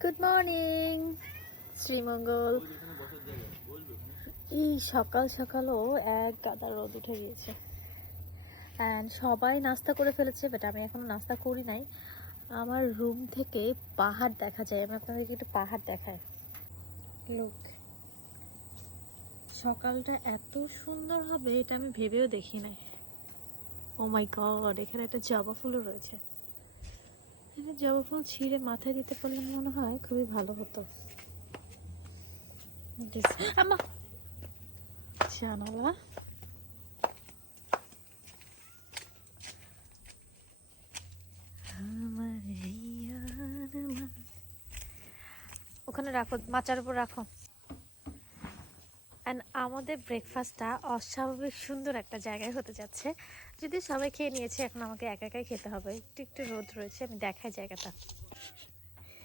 Good morning Sreemangal. এই সকাল সকালও এক গাদা রোদ উঠে গিয়েছে অ্যান্ড সবাই নাস্তা করে ফেলেছে, বাট আমি এখনো নাস্তা করি নাই। আমার রুম থেকে পাহাড় দেখা যায়, আমি আপনাদেরকে একটু পাহাড় দেখাই। লুক, সকালটা এত সুন্দর হবে এটা আমি ভেবেও দেখি নাই। ও মাই গড, এখানে একটা জবা ফুলও রয়েছে। এখানে জবা ফুল ছিঁড়ে মাথায় দিতে পারলে মনে হয় খুবই ভালো হতো। আমা জানালা ওখানে রাখো, মাচার উপর রাখো। অ্যান্ড আমাদের ব্রেকফাস্টটা অস্বাভাবিক সুন্দর একটা জায়গায় হতে যাচ্ছে। যদি সবাই খেয়ে নিয়েছে, এখন আমাকে একা একাই খেতে হবে। একটু একটু রোদ রয়েছে, আমি দেখাই জায়গাটা।